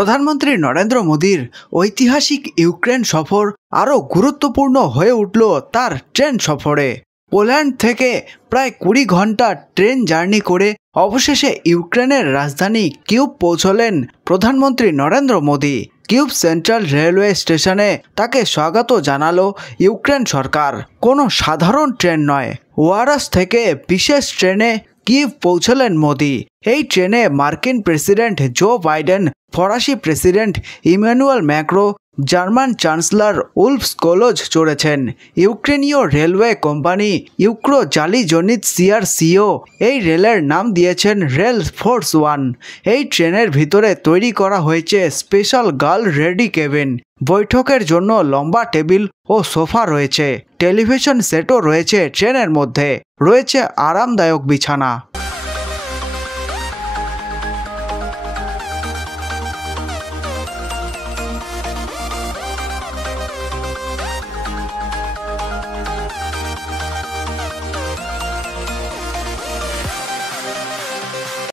প্রধানমন্ত্রী নরেন্দ্র মোদীর ঐতিহাসিক ইউক্রেন সফর আরও গুরুত্বপূর্ণ হয়ে উঠল তার ট্রেন সফরে। পোল্যান্ড থেকে প্রায় 20 ঘন্টা ট্রেন জার্নি করে অবশেষে ইউক্রেনের রাজধানী কিয়েভ পৌঁছলেন প্রধানমন্ত্রী Narendra Modi. Kyiv central railway স্টেশনে তাকে স্বাগত জানালো ইউক্রেন সরকার। কোনো সাধারণ ট্রেন নয়, ওয়ারাস থেকে বিশেষ ট্রেনে কিয়েভ পৌঁছলেন মোদী। এই ট্রেনে মার্কিন প্রেসিডেন্ট জো বাইডেন, ফরাসি president Emmanuel Macron, German chancellor Olaf Scholz চড়েছেন। ইউক্রেনীয় রেলওয়ে কোম্পানি ইউক্রো জালিজনিৎ সিআরসিও এই রেলের নাম দিয়েছেন রেল ফোর্স 1। এই ট্রেনের ভিতরে তৈরি করা হয়েছে স্পেশাল গার্ল রেডি কেবিন। বৈঠকের জন্য লম্বা টেবিল ও সোফা রয়েছে। টেলিভিশন সেটও রয়েছে ট্রেনের মধ্যে। রয়েছে আরামদায়ক বিছানা।